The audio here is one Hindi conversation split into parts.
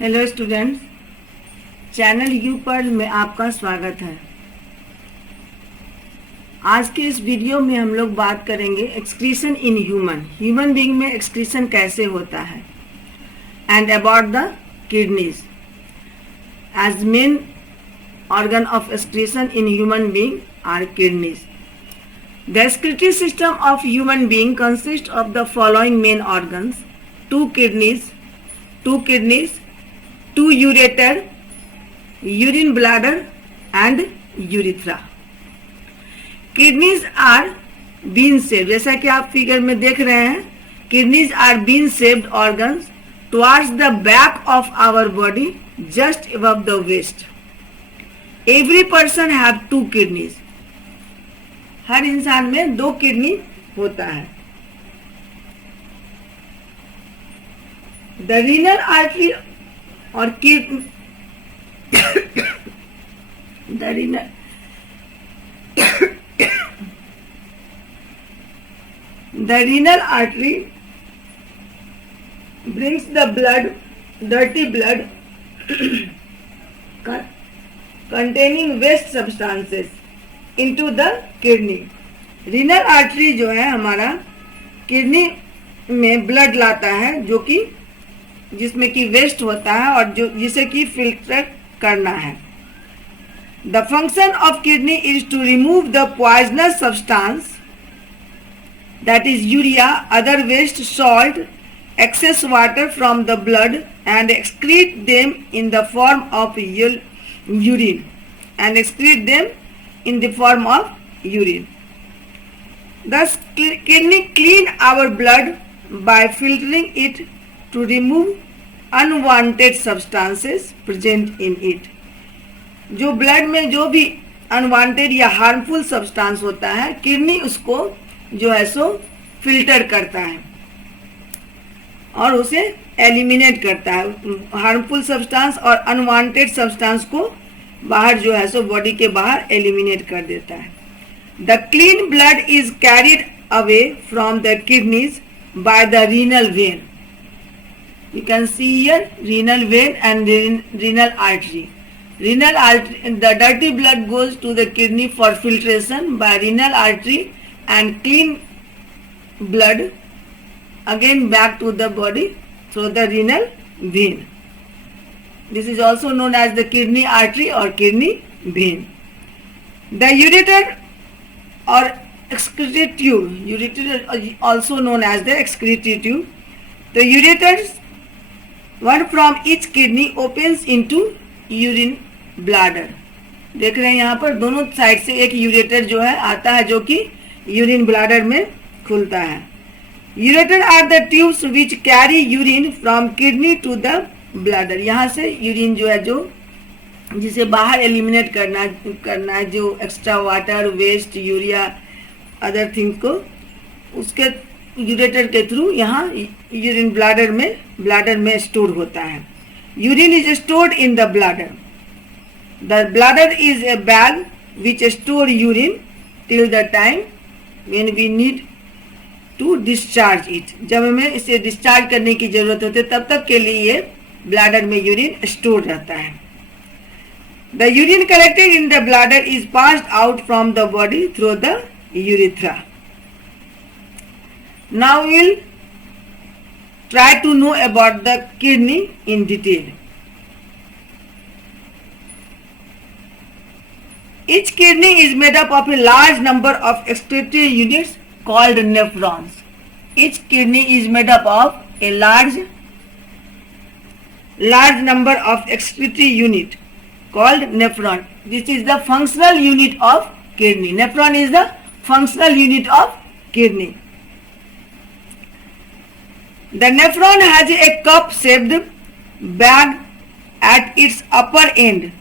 हेलो स्टूडेंट्स, चैनल यू पर में आपका स्वागत है। आज के इस वीडियो में हम लोग बात करेंगे एक्सक्रीशन इन ह्यूमन बीइंग में एक्सक्रीशन कैसे होता है and about the kidneys as main organ of excretion in human being are kidneys. The excretory system of human being consists of the following main organs: two kidneys, two ureter, urine bladder and urethra. Kidneys are bean shaped, जैसा कि आप फिगर में देख रहे हैं. Kidneys are bean shaped organs towards the back of our body, just above the waist. Every person have two kidneys. हर इंसान में दो किडनी होता है. The renal artery और the renal artery brings the dirty blood containing waste substances into the kidney. Renal artery जो है हमारा किडनी में ब्लड लाता है, जो कि जिसमें कि वेस्ट होता है और जो जिसे कि फिल्टर करना है. The function of kidney is to remove the poisonous substance, that is urea, other waste, salt, excess water from the blood and excrete them in the form of urine and excrete them in the form of urine. Thus, kidney clean our blood by filtering it to remove unwanted substances present in it. जो ब्लड में जो भी अनवांटेड या हार्मफुल सब्सटेंस होता है, किडनी उसको जो है सो फिल्टर करता है और उसे एलिमिनेट करता है. हार्मफुल सब्सटेंस और अनवांटेड सब्सटेंस को बाहर जो है सो बॉडी के बाहर एलिमिनेट कर देता है. The clean blood is carried away from the kidneys by the renal vein. You can see here renal vein and renal artery. Renal artery, the dirty blood goes to the kidney for filtration by renal artery and clean blood again back to the body through the renal vein. This is also known as the kidney artery or kidney vein. The ureter or excretory tube, ureter also known as the excretory tube. The ureters, one from each kidney, opens into urine bladder. देख रहे हैं यहाँ पर दोनों साइड से एक यूरेटर जो है आता है, जो कि यूरिन ब्लैडर में खुलता है. Ureter are the tubes which carry urine from kidney to the bladder. यहाँ से यूरिन जो है, जो जिसे बाहर एलिमिनेट करना है, जो extra water, waste, urea, other things को उसके यूरेटर के थ्रू यहाँ यूरिन ब्लैडर में स्टोर होता है. Urine is stored in the bladder. The bladder is a bag which store urine till the time when we need to discharge it. जब हमें इसे डिस्चार्ज करने की जरूरत होती है तब तक के लिए ये ब्लैडर में यूरिन स्टोर रहता है. The urine collected in the bladder is passed out from the body through the urethra. Now will try to know about the kidney in detail. Each kidney is made up of a large number of excretory units called nephrons. Each kidney is made up of a large number of excretory unit called nephron. This is the functional unit of kidney. Nephron is the functional unit of kidney. The nephron has a cup-shaped bag at its upper end.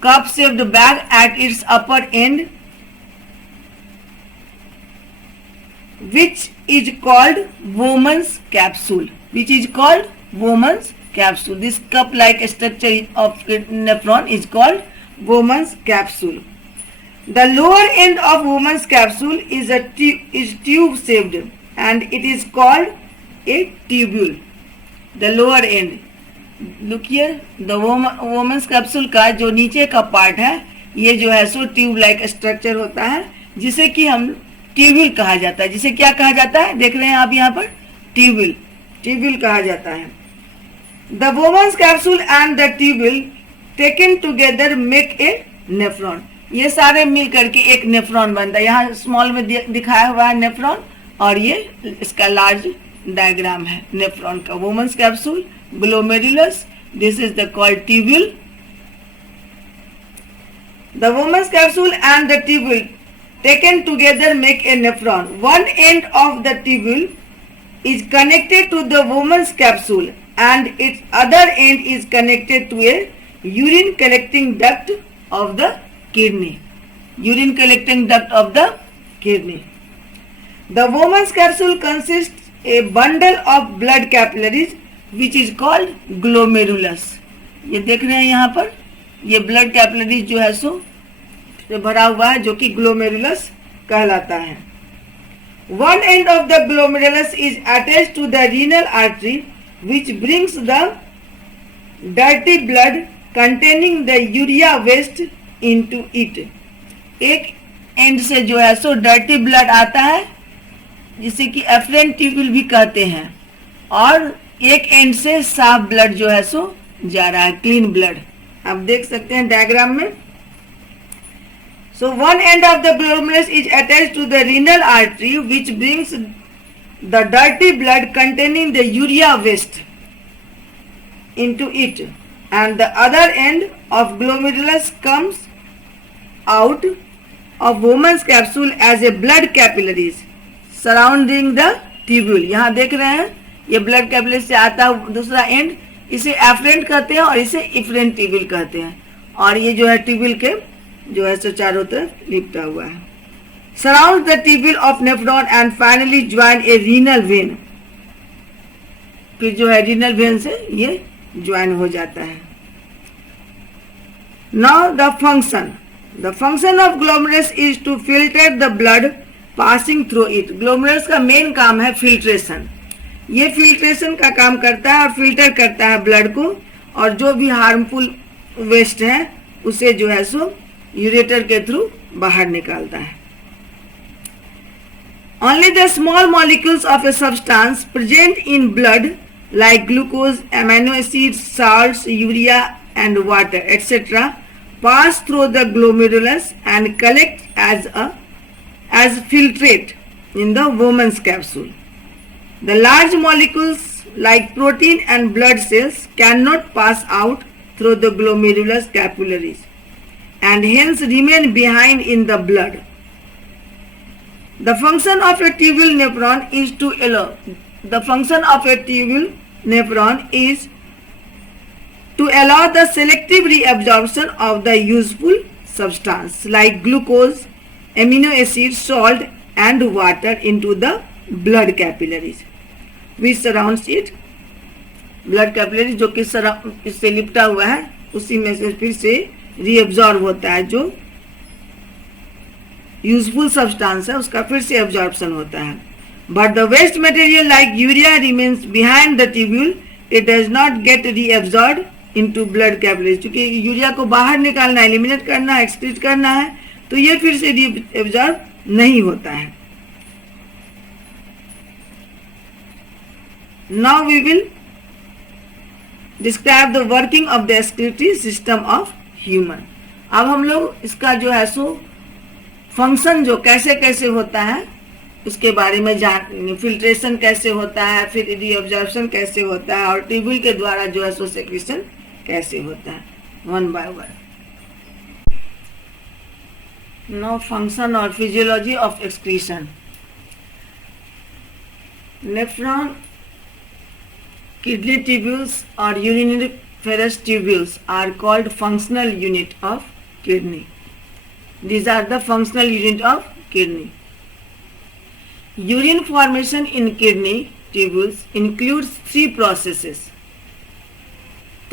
Cup-shaped bag at its upper end, which is called Bowman's capsule. This cup-like structure of nephron is called Bowman's capsule. The lower end of Bowman's capsule is tube-shaped and it is called a tubule. The lower end. Look here, the Bowman's capsule का जो नीचे का पार्ट है ये जो है सो ट्यूब लाइक स्ट्रक्चर होता है, जिसे कि हम ट्यूब्यूल कहा जाता है। जिसे क्या कहा जाता है, देख रहे हैं आप यहाँ पर, ट्यूब्यूल, ट्यूब्यूल कहा जाता है। The Bowman's capsule and the tubule taken together make a nephron. ये सारे मिल करके एक नेफ्रॉन बनता है। यहाँ स्मॉल में दिखाया हुआ है नेफ्रॉन, और ये इसका लार्ज डायग्राम है नेफ्रॉन का। Bowman's capsule, glomerulus, this is the called tubule. The woman's capsule and the tubule taken together make a nephron. One end of the tubule is connected to the woman's capsule and its other end is connected to a urine collecting duct of the kidney. Urine collecting duct of the kidney. The woman's capsule consists a bundle of blood capillaries which is called glomerulus. ये देख रहे हैं यहाँ पर, ये ब्लड कैपिलरीज जो है सो से भरा हुआ है, जो कि ग्लोमेरुलस कहलाता है। One end of the glomerulus is attached to the renal artery which brings the dirty blood containing the urea waste into it. एक एंड से जो है सो डर्टी ब्लड आता है, जिसे कि एफरेंट ट्यूब्यूल भी कहते हैं, और एक एंड से साफ ब्लड जो है सो जा रहा है, क्लीन ब्लड। आप देख सकते हैं डायग्राम में। So one end of the glomerulus is attached to the renal artery which brings the dirty blood containing the urea waste into it, and the other end of glomerulus comes out of Bowman's capsule as a blood capillaries surrounding the tubule. यहाँ देख रहे हैं ये ब्लड कैपिलरी से आता है दूसरा एंड, इसे एफरेंट कहते हैं और इसे इफरेंट ट्यूब्यूल कहते हैं, और ये जो है ट्यूब्यूल के जो है सो चारों तरफ लिपटा हुआ है। Surround the tubule of nephron and finally join A renal vein. फिर जो है रीनल वेन से ये ज्वाइन हो जाता है। Now the function of glomerulus is to filter the blood passing through it. Glomerulus का मेन काम है फिल्ट्रेशन। ये फिल्ट्रेशन का काम करता है और फिल्टर करता है ब्लड को, और जो भी हार्मफुल वेस्ट है उसे जो है सो यूरेटर के थ्रू बाहर निकालता है। Only the small molecules of a substance present in blood like glucose, amino acids, salts, urea and water etcetera pass through the glomerulus and collect as filtrate in the woman's capsule. The large molecules like protein and blood cells cannot pass out through the glomerulus capillaries and hence remain behind in the blood. The function of a tubular nephron is to allow the selective reabsorption of the useful substance like glucose, amino acids, salt and water into the blood capillaries which surrounds it. Blood capillaries जो कि इससे लिपटा हुआ है, उसी में से फिर से reabsorb होता है, जो useful substance है उसका फिर से absorption होता है। But the waste material like urea remains behind the tubule. It does not get reabsorbed into blood capillaries. क्योंकि यूरिया को बाहर निकालना, एलिमिनेट करना, एक्सक्रीट करना है, तो ये फिर से रीअब्जॉर्ब नहीं होता है। Now we will describe the working of the excretory system of human. अब हम लोग इसका जो है सो फंक्शन जो कैसे कैसे होता है उसके बारे में जान, फिल्ट्रेशन कैसे होता है, फिर रीअब्जॉर्प्शन कैसे होता है, और ट्यूब्यूल के द्वारा जो है सो सेक्रेशन कैसे होता है, one by one. Now function और physiology of excretion. Nephron, kidney tubules or uriniferous tubules are called functional unit of kidney. These are the functional unit of kidney. Urine formation in kidney tubules includes 3 processes.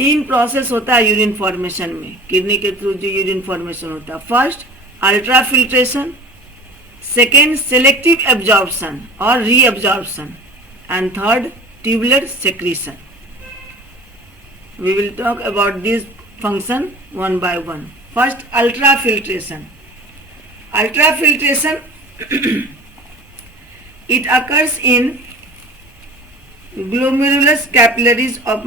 3 process होता है यूरिन फॉर्मेशन में, किडनी के थ्रू जो यूरिन फॉर्मेशन होता है। First ultra filtration, second selective absorption और reabsorption, and third tubular secretion. We will talk about this function one by one. First, ultrafiltration. Ultrafiltration it occurs in glomerulus capillaries of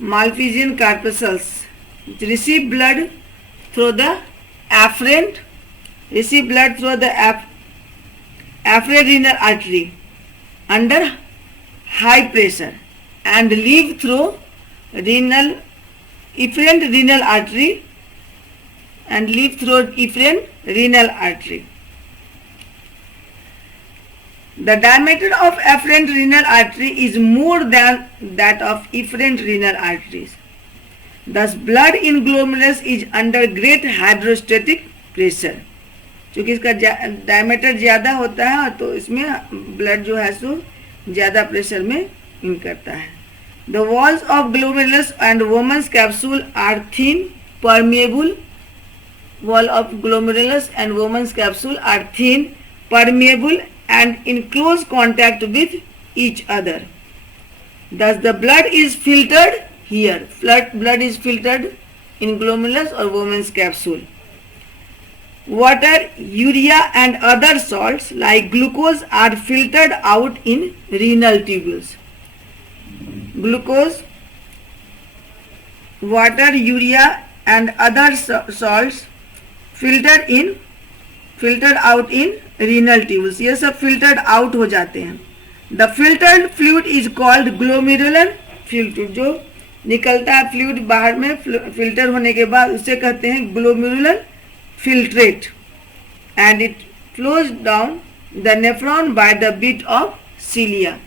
Malpighian corpuscles which receive blood through the afferent renal artery under high pressure and leave through efferent renal artery The diameter of afferent renal artery is more than that of efferent renal arteries. Thus, blood in glomerulus is under great hydrostatic pressure. क्योंकि इसका डायमीटर ज़्यादा होता है तो इसमें ब्लड जो है सो ज़्यादा प्रेशर में इन करता है. The walls of glomerulus and Woman's capsule are thin, permeable. Wall of glomerulus and Woman's capsule are thin, permeable and in close contact with each other. Thus, the blood is filtered here. Blood is filtered in glomerulus or Woman's capsule. Water, urea and other salts like glucose are filtered out in renal tubules. Glucose, water, urea and other salts filtered out in renal tubules. ये सब filtered out हो जाते हैं. The filtered fluid is called glomerular fluid. जो निकलता है फ्लूइड बाहर में फिल्टर होने के बाद उसे कहते हैं glomerular filtrate and it flows down the nephron by the bit of cilia.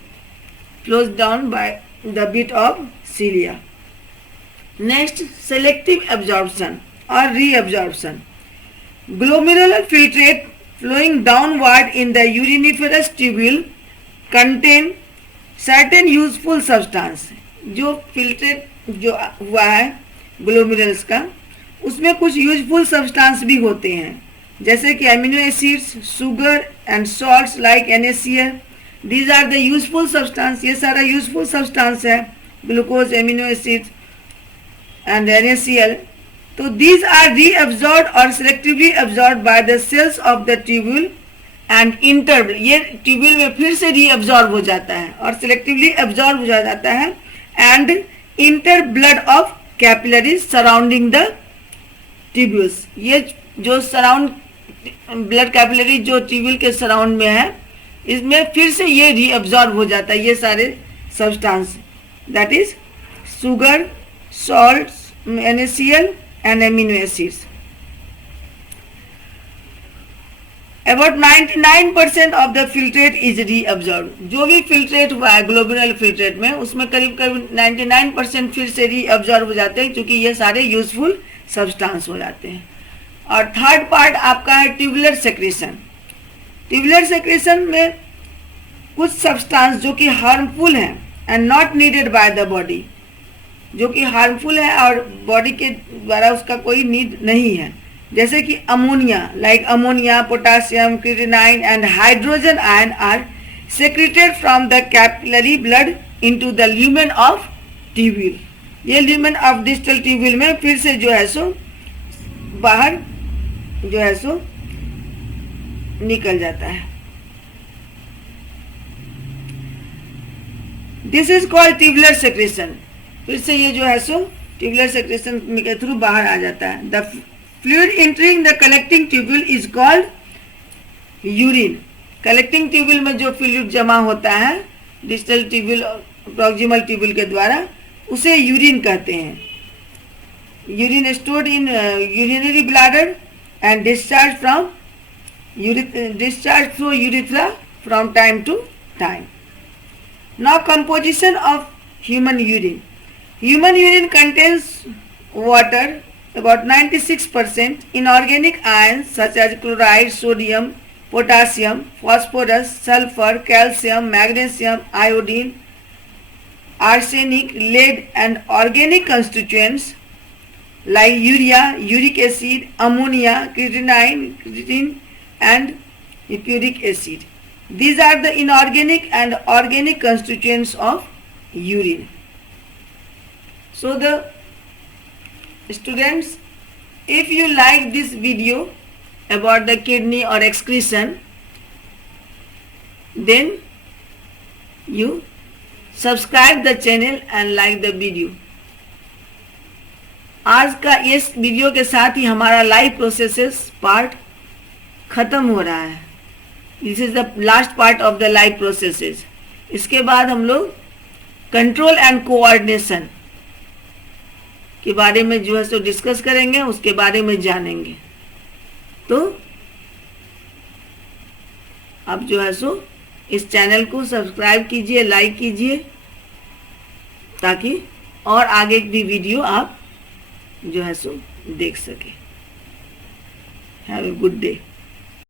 Next, selective absorption or reabsorption. Glomerular filtrate flowing downward in the uriniferous tubule contain certain useful substance. जो फिल्ट्रेट जो हुआ है ग्लोमेरुलस का उसमें कुछ यूजफुल सब्सटेंस भी होते हैं जैसे कि amino acids, sugar and salts like NaCl. These are the useful substance. ये सारा यूजफुल सब्सटेंस है glucose, amino acids and NaCl. तो दीज आर रीअब्जॉर्ब्ड और selectively absorbed by the cells of the tubule and enter. ये ट्यूब्यूल में फिर से रीअब्जॉर्ब हो जाता है और सेलेक्टिवली अब्जॉर्ब हो जाता है and inter blood of capillaries surrounding the tubules. ये जो सराउंड ब्लड कैपिलरी जो ट्यूब्यूल के सराउंड में है इसमें फिर से ये रीअब्जॉर्ब हो जाता है ये सारे substance that is sugar, salt, NaCl and amino acids. About 99% of the filtrate is reabsorbed. जो भी फिल्ट्रेट हुआ है ग्लोमेरुलर फिल्ट्रेट में उसमें करीब 99% फिर से रीअब्जॉर्ब हो जाते हैं क्योंकि ये सारे यूजफुल सब्सटेंस हो जाते हैं. और थर्ड पार्ट आपका है ट्यूबुलर सेक्रेशन. ट्यूबुलर सेक्रेशन में कुछ सब्सटेंस जो कि हार्मफुल हैं and not needed by the body, जो कि हार्मफुल है और बॉडी के द्वारा उसका कोई नीड नहीं है, जैसे कि ammonia, like ammonia, potassium, creatinine and hydrogen ion are secreted from the capillary blood into the lumen of tubule. ये ल्यूमेन ऑफ डिस्टल ट्यूब्यूल में फिर से जो है सो बाहर जो है सो निकल जाता है. This is called tubular secretion. फिर से ये जो है सो ट्यूबुलर सेक्रेशन के थ्रू बाहर आ जाता है. The fluid entering the collecting tubule is called urine. Collecting tubule में जो फ्लूइड जमा होता है डिस्टल ट्यूब्यूल प्रॉक्सिमल ट्यूब्यूल के द्वारा उसे यूरिन कहते हैं. Urine stored in urinary bladder and discharge through urethra from time to time. Now, composition of human urine. Human urine contains water about 96%, inorganic ions such as chloride, sodium, potassium, phosphorus, sulfur, calcium, magnesium, iodine, arsenic, lead and organic constituents like urea, uric acid, ammonia, creatine and uric acid. These are the inorganic and organic constituents of urine. So the students, if you like this video about the kidney or excretion, then you subscribe the channel and like the video. आज का इस वीडियो के साथ ही हमारा लाइफ प्रोसेसेस पार्ट खत्म हो रहा है। This is the last part of the life processes. इसके बाद हम लोग कंट्रोल एंड कोऑर्डिनेशन के बारे में जो है सो डिस्कस करेंगे, उसके बारे में जानेंगे। तो आप जो है सो इस चैनल को सब्सक्राइब कीजिए, लाइक कीजिए, ताकि और आगे भी वीडियो आप जो है सो देख सके। Have a good day.